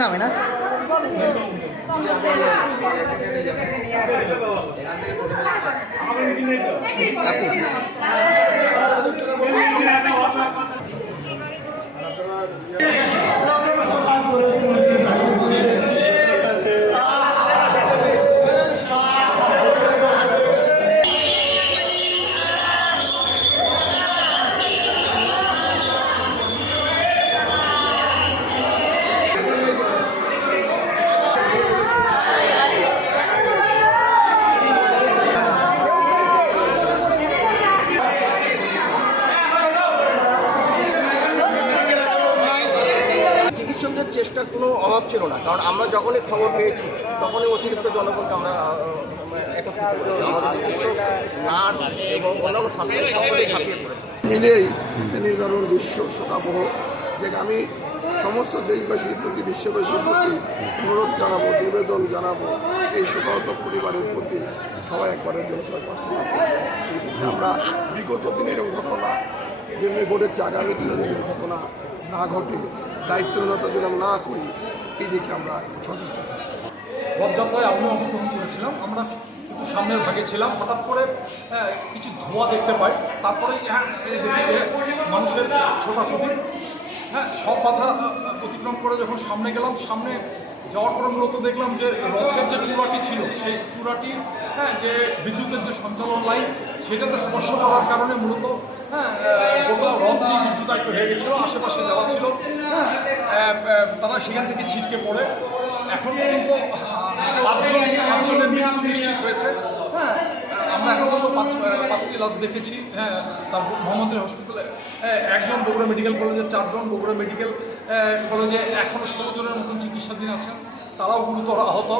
নাম না চেষ্টার কোনো অভাব ছিল না, কারণ আমরা যখনই খবর পেয়েছি তখনই অতিরিক্ত জনগণকে আমরা একত্রিত করেছি। আমাদের চিকিৎসক, নার্স এবং অন্যান্য স্বাস্থ্য সকলেই ঝাঁপিয়ে পড়েছে। মিলেই নির্ধারণ বিশ্ব শোকাবহ যে আমি সমস্ত দেশবাসীর প্রতি, বিশ্ববাসীর প্রতি অনুরোধ জানাবো, নিবেদন জানাবো, এই শোকাহত পরিবারের প্রতি সবাই একবারের জন্য সবাই প্রার্থনা করবো। আমরা বিগত দিনের ঘটনা যেমনি ঘটেছে, আগামী দিনের ঘটনা না ঘটে, দায়িত্বহীনতা যেন না করি, এই দিকে আমরা সচেষ্ট থাকি। রথযাত্রায় আমিও অংশগ্রহণ করেছিলাম। আমরা কিন্তু সামনের ভাগে ছিলাম, হঠাৎ করে কিছু ধোঁয়া দেখতে পাই। তারপরে মানুষের ছোটাছুটি, সব বাধা অতিক্রম করে যখন সামনে গেলাম, সামনে যাওয়ার পর মূলত দেখলাম যে রথের যে চূড়াটি ছিল, সেই চূড়াটি যে বিদ্যুতের যে সঞ্চালন লাইন, সেটাতে স্পর্শ করার কারণে মূলত গোটা রথটি বিদ্যুতায়িত হয়ে গেছিলো। আশেপাশে যাওয়া ছিল, তারা সেখান থেকে ছিটকে পড়ে। এখন পর্যন্ত পাঁচজনের মৃত্যু নিশ্চিত হয়েছে। আমরা এখন পর্যন্ত পাঁচটি লাশ দেখেছি। তার মোহাম্মদপুর হসপিটালে একজন, বগুড়া মেডিকেল কলেজে 4 জন, বগুড়া মেডিকেল কলেজে এখনও 16 জনের মতন চিকিৎসাধীন আছেন, তারাও গুরুতর আহত।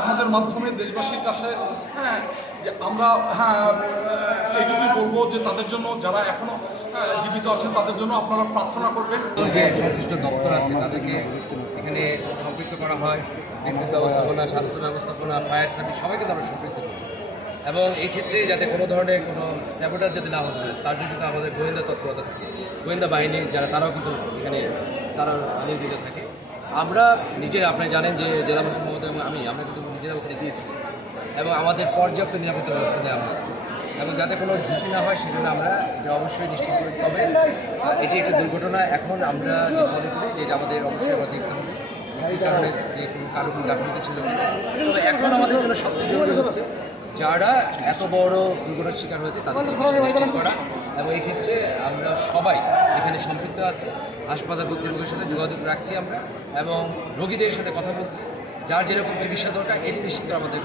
আপনাদের মাধ্যমে দেশবাসীর কাছে যে আমরা এইটুকুই বলবো যে তাদের জন্য, যারা এখনো জীবিত আছেন, তাদের জন্য আপনারা প্রার্থনা করবেন। যে সংশ্লিষ্ট দপ্তর আছে তাদেরকে এখানে সম্পৃক্ত করা হয়, বিদ্যুৎ ব্যবস্থাপনা, স্বাস্থ্য ব্যবস্থাপনা, ফায়ার সার্ভিস, সবাইকে আমরা সম্পৃক্ত করি। এবং এই ক্ষেত্রে যাতে কোনো ধরনের কোনো স্যাবোটাজ যাতে না হতে পারে, তার জন্য কিন্তু আমাদের গোয়েন্দা তৎপরতা থাকে, গোয়েন্দা বাহিনী যারা, তারাও কিন্তু এখানে তারা নিয়োজিত থাকে। আমরা নিজেরা, আপনারা জানেন যে জেলা প্রশাসন মহোদয় এবং আমরা কিন্তু নিজেরা ওখানে গিয়েছি এবং আমাদের পর্যাপ্ত নিরাপত্তা ব্যবস্থা দেওয়া হচ্ছে এবং যাতে কোনো ঝুঁকি না হয় সেজন্য আমরা এটা অবশ্যই নিশ্চিত করেছি। তবে এটি একটা দুর্ঘটনা। এখন আমরা মনে করি যে এটা আমাদের অবশ্যই আমরা দেখতে হবে এই কারণে যে কারো কোনো গাফিলতি ছিল কিনা। তবে এখন আমাদের জন্য সবচেয়ে জরুরি হচ্ছে যারা এত বড় দুর্ঘটনার শিকার হয়েছে তাদের চিকিৎসা নিশ্চিত করা, এবং এই ক্ষেত্রে আমরা সবাই এখানে সম্পৃক্ত আছি। হাসপাতাল কর্তৃপক্ষের সাথে যোগাযোগ রাখছি আমরা এবং রোগীদের সাথে কথা বলছি, যার যেরকম চিকিৎসা দরকার এটি নিশ্চিত করে আমাদের।